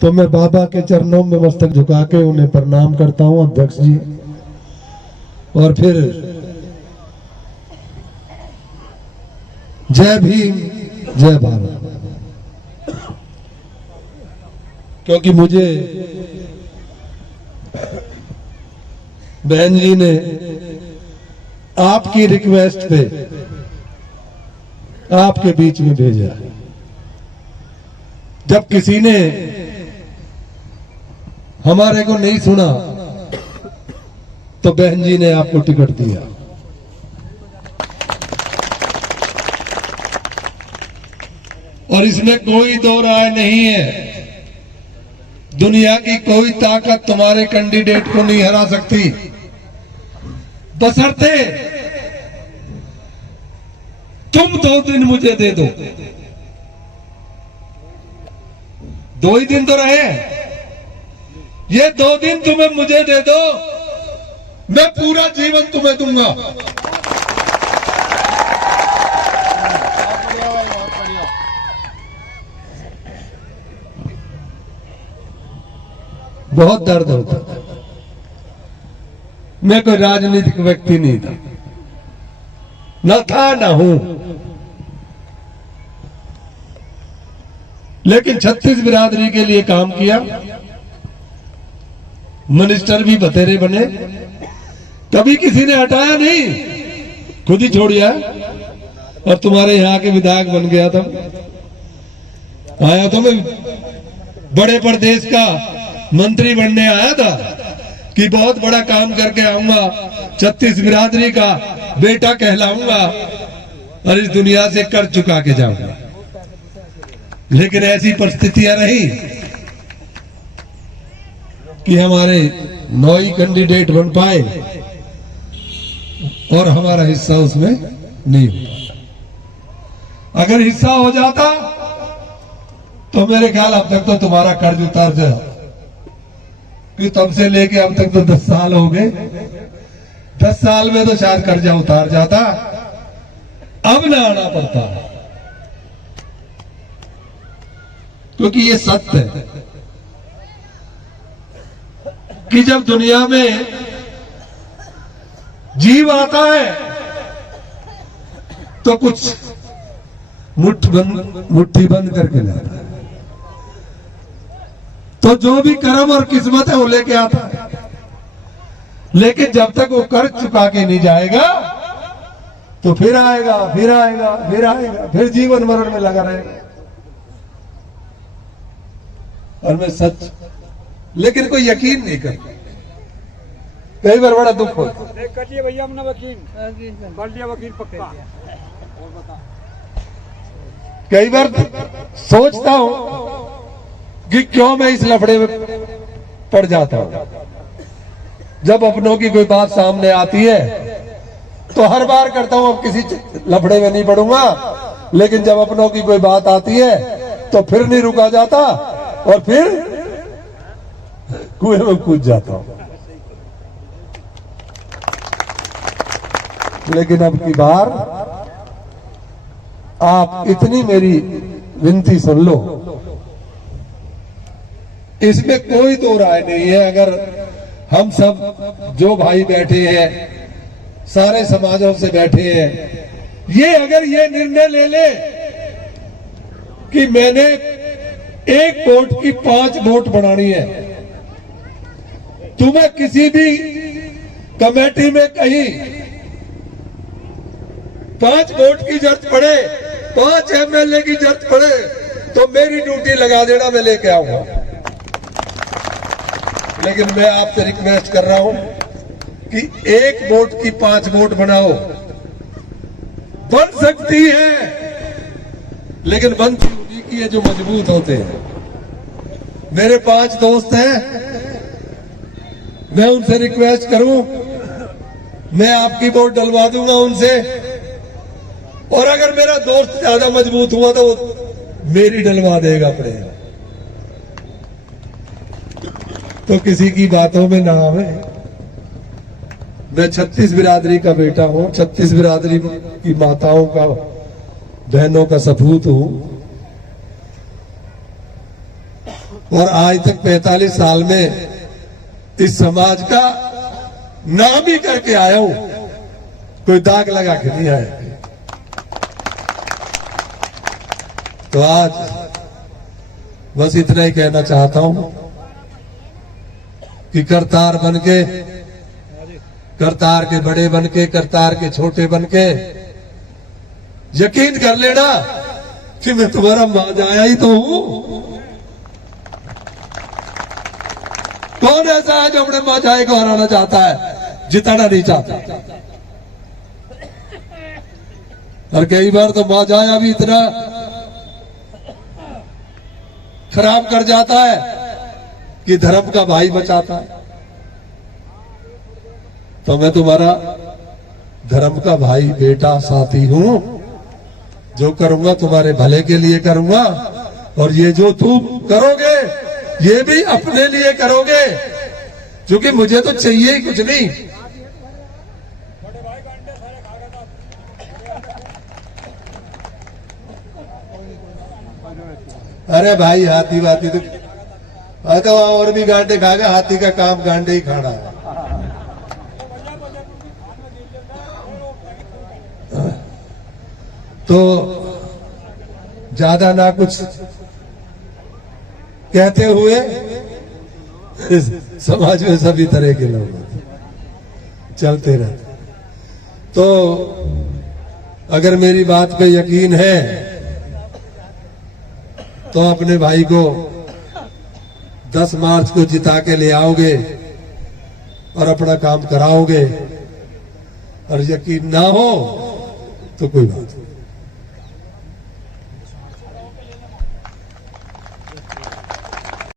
तो मैं बाबा के चरणों में मस्तक झुका के उन्हें प्रणाम करता हूं अध्यक्ष जी। और फिर जय भीम जय भारत। क्योंकि मुझे बहन जी ने आपकी रिक्वेस्ट पे आपके बीच में भेजा। जब किसी ने हमारे को नहीं सुना तो बहन जी ने आपको टिकट दिया। और इसमें कोई दो राय नहीं है, दुनिया की कोई ताकत तुम्हारे कैंडिडेट को नहीं हरा सकती, बशर्ते तुम 2 दिन मुझे दे दो। 2 ही दिन तो रहे, ये 2 दिन तुम्हें मुझे दे दो, मैं पूरा जीवन तुम्हें दूंगा। बहुत दर्द होता था। मैं कोई राजनीतिक व्यक्ति नहीं था, न था न हूं, लेकिन 36 बिरादरी के लिए काम किया। मिनिस्टर भी बतेरे बने, कभी किसी ने हटाया नहीं, खुद ही छोड़िया। और तुम्हारे यहाँ के विधायक बन गया था, आया तो मैं बड़े प्रदेश का मंत्री बनने आया था कि बहुत बड़ा काम करके आऊंगा, 36 बिरादरी का बेटा कहलाऊंगा और इस दुनिया से कर चुका के जाऊंगा। लेकिन ऐसी परिस्थितियां रही कि हमारे 9 ही कैंडिडेट बन पाए और हमारा हिस्सा उसमें नहीं हुआ। अगर हिस्सा हो जाता तो मेरे ख्याल अब तक तो तुम्हारा कर्ज उतार जाए, कि तब से लेके अब तक तो 10 साल हो गए। 10 साल में तो शायद कर्जा उतार जाता, अब ना आना पड़ता। क्योंकि ये सत्य है कि जब दुनिया में जीव आता है तो कुछ मुट्ठी बंद करके लाता है। तो जो भी कर्म और किस्मत है वो लेके आता है, लेकिन जब तक वो कर चुका के नहीं जाएगा तो फिर आएगा, फिर आएगा, फिर आएगा, फिर जीवन मरण में लगा रहेगा। और मैं सच, लेकिन कोई यकीन नहीं करता। कई बार बड़ा दुख होता है। भैया अपना वकील पक्का। कई बार सोचता हूं कि क्यों मैं इस लफड़े में पड़ जाता हूं। जब अपनों की कोई बात सामने आती है तो हर बार करता हूं अब किसी लफड़े में नहीं पड़ूंगा, लेकिन जब अपनों की कोई बात आती है तो फिर नहीं रुका जाता और फिर कुएं में कूद जाता हूं। लेकिन अब की बार आप इतनी मेरी विनती सुन लो, इसमें कोई दो राय नहीं है। अगर हम सब जो भाई बैठे हैं, सारे समाजों से बैठे हैं, ये अगर ये निर्णय ले ले कि मैंने 1 वोट की 5 वोट बनानी है, तुम्हें किसी भी कमेटी में कहीं 5 वोट की जरूरत पड़े, 5 एमएलए की जरूरत पड़े, तो मेरी ड्यूटी लगा देना, मैं लेके आऊंगा। लेकिन मैं आपसे रिक्वेस्ट कर रहा हूं कि 1 वोट की 5 वोट बनाओ। बन सकती है, लेकिन बनती उन्हीं की है जो मजबूत होते हैं। मेरे 5 दोस्त हैं, मैं उनसे रिक्वेस्ट करूं, मैं आपकी वोट डलवा दूंगा उनसे। और अगर मेरा दोस्त ज्यादा मजबूत हुआ तो मेरी डलवा देगा अपने। तो किसी की बातों में ना आवे। मैं 36 बिरादरी का बेटा हूं, 36 बिरादरी की माताओं का, बहनों का सपूत हूं। और आज तक 45 साल में इस समाज का नाम ही करके आया हूं, कोई दाग लगा के नहीं आया। तो आज बस इतना ही कहना चाहता हूं कि करतार बनके, करतार के बड़े बनके, करतार के छोटे बनके यकीन कर लेना कि मैं तुम्हारा मांझाया ही तो हूं। कौन ऐसा है जो अपने मांझाए को हराना चाहता है, जिताना नहीं चाहता। और कई बार तो मांझाया भी इतना खराब कर जाता है कि धर्म का भाई बचाता है। तो मैं तुम्हारा धर्म का भाई, बेटा, साथी हूं। जो करूंगा तुम्हारे भले के लिए करूंगा, और ये जो तुम करोगे ये भी अपने लिए करोगे, क्योंकि मुझे तो चाहिए ही कुछ नहीं। अरे भाई हाथी वाथी तो और भी गांडे खाएगा, हाथी का काम गांडे ही खाना है। तो ज्यादा ना कुछ कहते हुए, समाज में सभी तरह के लोग चलते रहते। तो अगर मेरी बात पे यकीन है तो अपने भाई को 10 मार्च को जिता के ले आओगे और अपना काम कराओगे, और यकीन ना हो तो कोई बात नहीं।